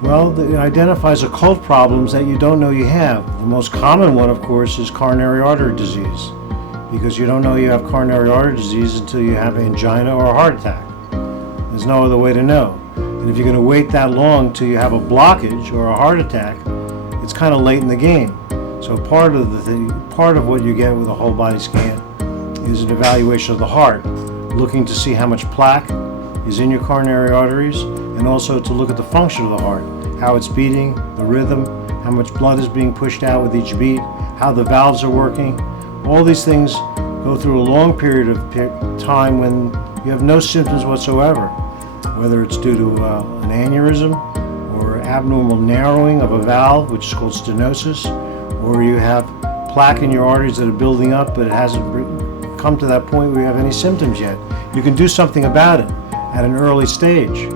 Well, it identifies occult problems that you don't know you have. The most common one, of course, is coronary artery disease, because you don't know you have coronary artery disease until you have angina or a heart attack. There's no other way to know. And if you're going to wait that long till you have a blockage or a heart attack, it's kind of late in the game. So part of what you get with a whole body scan is an evaluation of the heart, looking to see how much plaque is in your coronary arteries, and also to look at the function of the heart, how it's beating, the rhythm, how much blood is being pushed out with each beat, how the valves are working. All these things go through a long period of time when you have no symptoms whatsoever, whether it's due to an aneurysm or abnormal narrowing of a valve, which is called stenosis, or you have plaque in your arteries that are building up, but it hasn't come to that point where you have any symptoms yet. You can do something about it at an early stage.